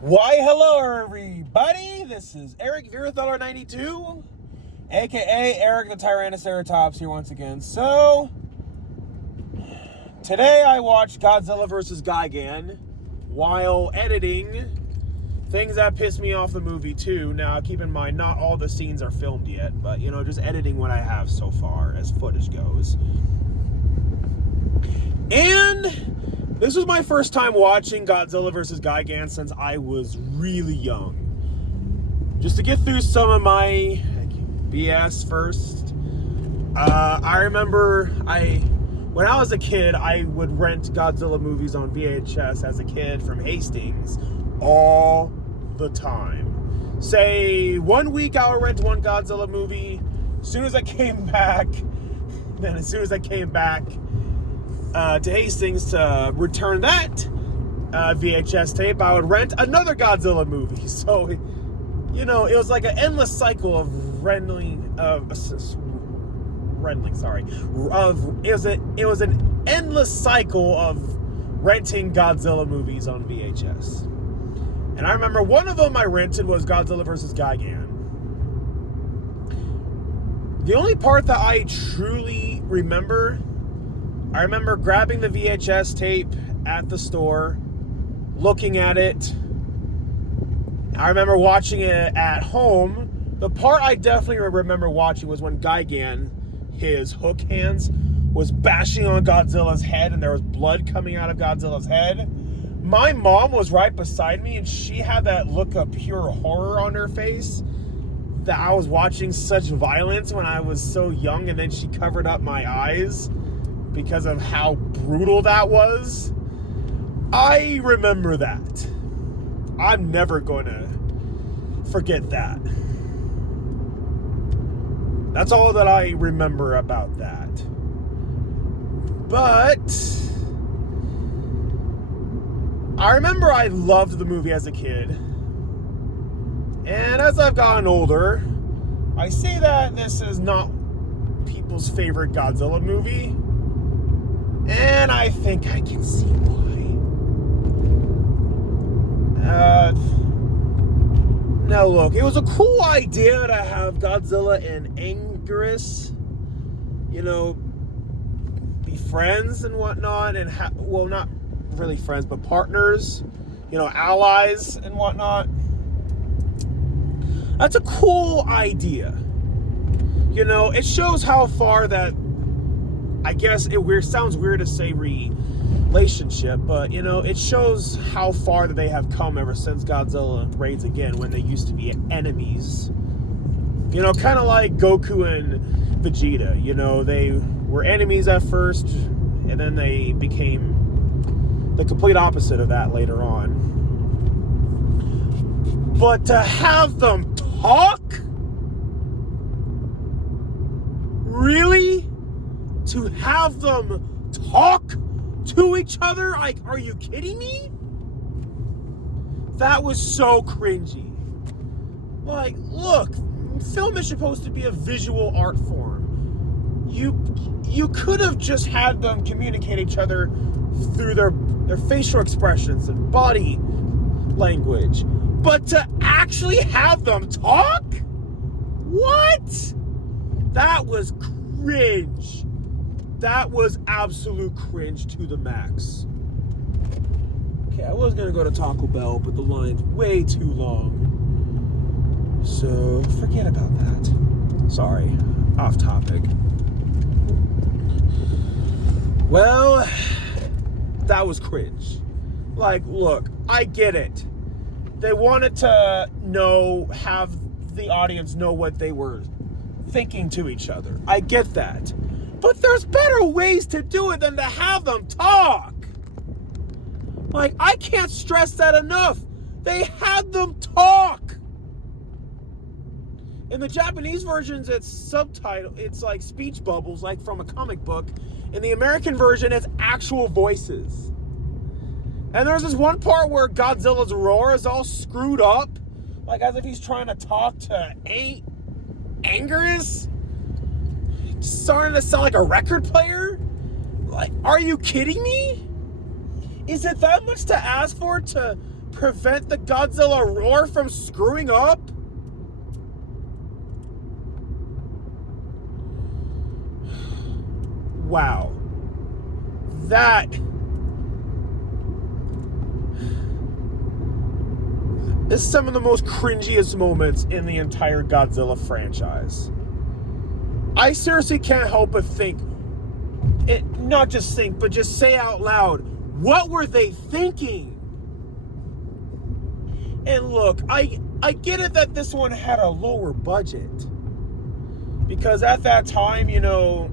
Why, hello, everybody. This is Eric Viratheller92, aka Eric the Tyrannoceratops, here once again. So, today I watched Godzilla vs. Gigan while editing things that pissed me off the movie, too. Now, keep in mind, not all the scenes are filmed yet, but, just editing what I have so far as footage goes. And this was my first time watching Godzilla vs. Gigan since I was really young. Just to get through some of my BS first, I remember when I was a kid, I would rent Godzilla movies on VHS as a kid from Hastings all the time. Say, 1 week I would rent one Godzilla movie. As soon as I came back to Hastings to return that VHS tape, I would rent another Godzilla movie. So, it was like an endless cycle of it was an endless cycle of renting Godzilla movies on VHS. And I remember one of them I rented was Godzilla vs. Gigan. The only part that I truly remember, I remember grabbing the VHS tape at the store, looking at it. I remember watching it at home. The part I definitely remember watching was when Gigan, his hook hands, was bashing on Godzilla's head and there was blood coming out of Godzilla's head. My mom was right beside me and she had that look of pure horror on her face that I was watching such violence when I was so young, and then she covered up my eyes because of how brutal that was. I remember that. I'm never going to forget that. That's all that I remember about that. But I remember I loved the movie as a kid. And as I've gotten older, I say that this is not people's favorite Godzilla movie. And I think I can see why. Now look, it was a cool idea to have Godzilla and Anguirus, be friends and whatnot, and not really friends, but partners, allies and whatnot. That's a cool idea. It shows how far that, I guess sounds weird to say relationship, but it shows how far that they have come ever since Godzilla raids again, when they used to be enemies. Kind of like Goku and Vegeta. They were enemies at first, and then they became the complete opposite of that later on. But to have them talk? Really? To have them talk to each other? Like, are you kidding me? That was so cringy. Like, look, film is supposed to be a visual art form. You could have just had them communicate each other through their facial expressions and body language. But to actually have them talk? What? That was cringe. That was absolute cringe to the max. Okay, I was gonna go to Taco Bell, but the line's way too long. So forget about that. Sorry, off topic. Well, that was cringe. Like, look, I get it. They wanted to have the audience know what they were thinking to each other. I get that. But there's better ways to do it than to have them talk. Like, I can't stress that enough. They had them talk. In the Japanese versions, it's subtitled. It's like speech bubbles, like from a comic book. In the American version, it's actual voices. And there's this one part where Godzilla's roar is all screwed up, like as if he's trying to talk to Anguirus. It's starting to sound like a record player. Like, are you kidding me? Is it that much to ask for to prevent the Godzilla roar from screwing up? Wow. That is some of the most cringiest moments in the entire Godzilla franchise. I seriously can't help but think, not just think, but just say out loud, what were they thinking? And look, I get it that this one had a lower budget. Because at that time, you know,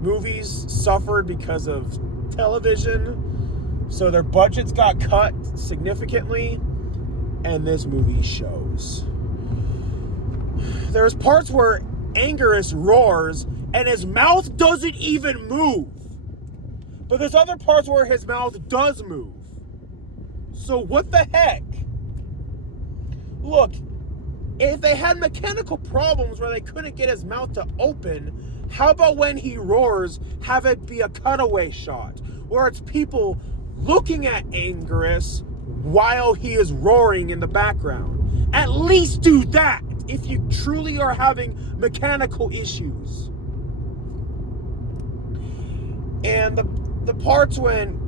movies suffered because of television. So their budgets got cut significantly. And this movie shows. There's parts where Anguirus roars and his mouth doesn't even move. But there's other parts where his mouth does move. So what the heck? Look, if they had mechanical problems where they couldn't get his mouth to open, how about when he roars, have it be a cutaway shot where it's people looking at Anguirus while he is roaring in the background? At least do that if you truly are having mechanical issues. And the parts when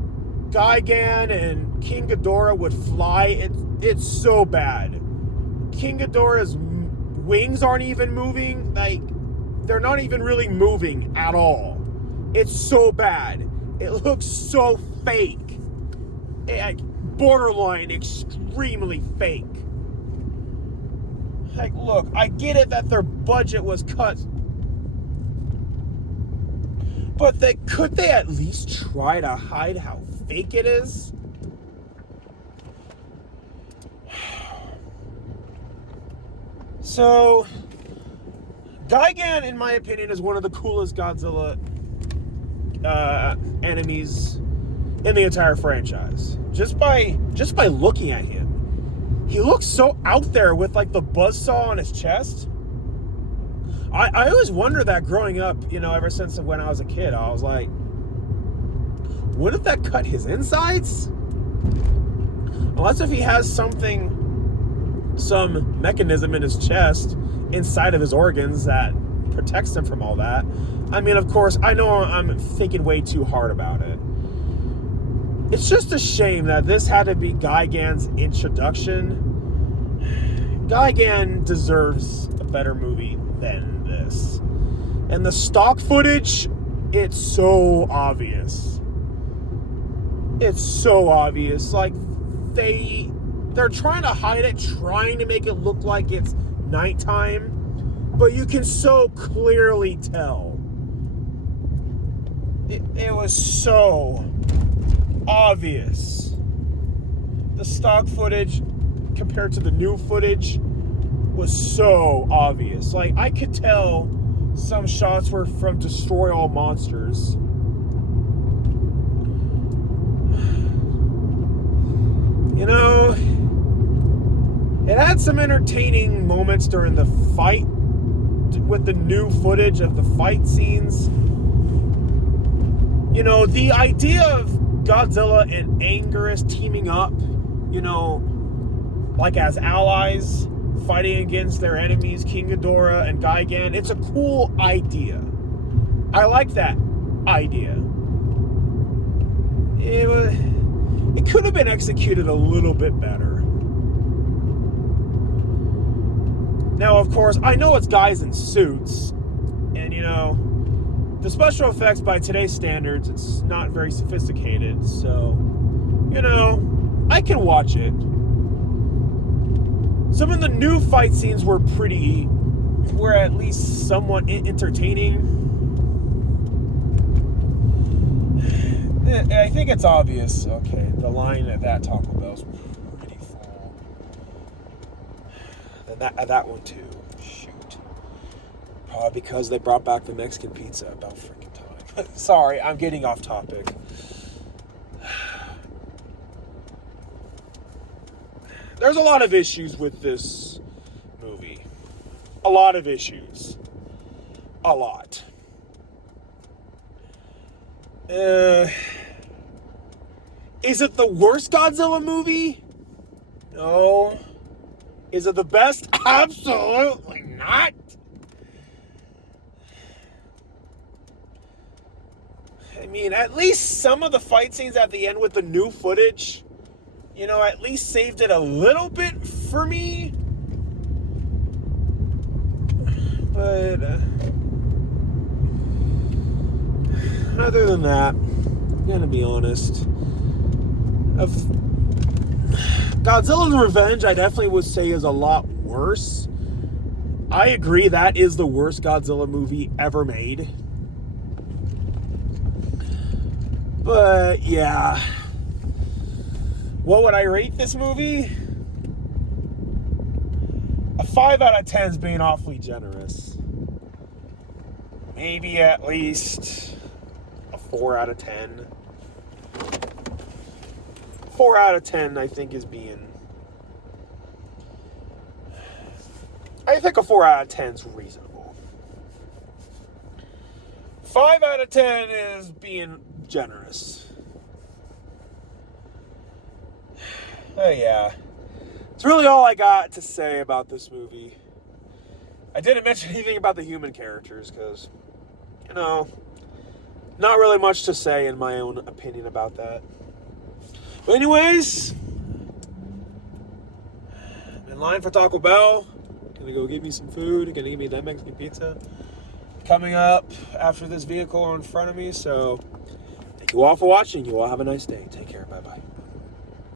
Gigan and King Ghidorah would fly, it's so bad. King Ghidorah's wings aren't even moving. Like, they're not even really moving at all. It's so bad. It looks so fake. Borderline extremely fake. Like, look, I get it that their budget was cut, but could they at least try to hide how fake it is? So, Gigan, in my opinion, is one of the coolest Godzilla enemies in the entire franchise. Just by looking at him. He looks so out there with like the buzzsaw on his chest. I always wondered that growing up, you know, ever since when I was a kid. I was like, wouldn't that cut his insides? Unless if he has some mechanism in his chest, inside of his organs that protects him from all that. I mean, of course, I know I'm thinking way too hard about it. It's just a shame that this had to be Gigan's introduction. Gigan deserves a better movie than this. And the stock footage, it's so obvious. It's so obvious. Like, they're trying to hide it, trying to make it look like it's nighttime, but you can so clearly tell. It was so obvious. The stock footage compared to the new footage was so obvious. Like, I could tell some shots were from Destroy All Monsters. You know, it had some entertaining moments during the fight with the new footage of the fight scenes. You know, the idea of Godzilla and Anguirus teaming up, you know, like as allies, fighting against their enemies, King Ghidorah and Gigan, it's a cool idea. I like that idea. It could have been executed a little bit better. Now, of course, I know it's guys in suits, and, you know, the special effects by today's standards, it's not very sophisticated, so, you know, I can watch it. Some of the new fight scenes were at least somewhat entertaining. I think it's obvious. Okay, the line at that Taco Bell's pretty full. And that one too. Shoot. Probably because they brought back the Mexican pizza about freaking time. Sorry, I'm getting off topic. There's a lot of issues with this movie. A lot of issues. A lot. Is it the worst Godzilla movie? No. Is it the best? Absolutely not. I mean, at least some of the fight scenes at the end with the new footage, you know, at least saved it a little bit for me. But other than that, I'm gonna be honest. Of Godzilla's Revenge, I definitely would say is a lot worse. I agree that is the worst Godzilla movie ever made. But yeah, what would I rate this movie? A 5 out of 10 is being awfully generous. Maybe at least a 4 out of 10. 4 out of 10, I think, is being... I think a 4 out of 10 is reasonable. 5 out of 10 is being generous. Oh, yeah. It's really all I got to say about this movie. I didn't mention anything about the human characters because, you know, not really much to say in my own opinion about that. But anyways, I'm in line for Taco Bell. Gonna go get me some food. Gonna get me that Mexican pizza. Coming up after this vehicle in front of me. So, thank you all for watching. You all have a nice day. Take care. Bye-bye.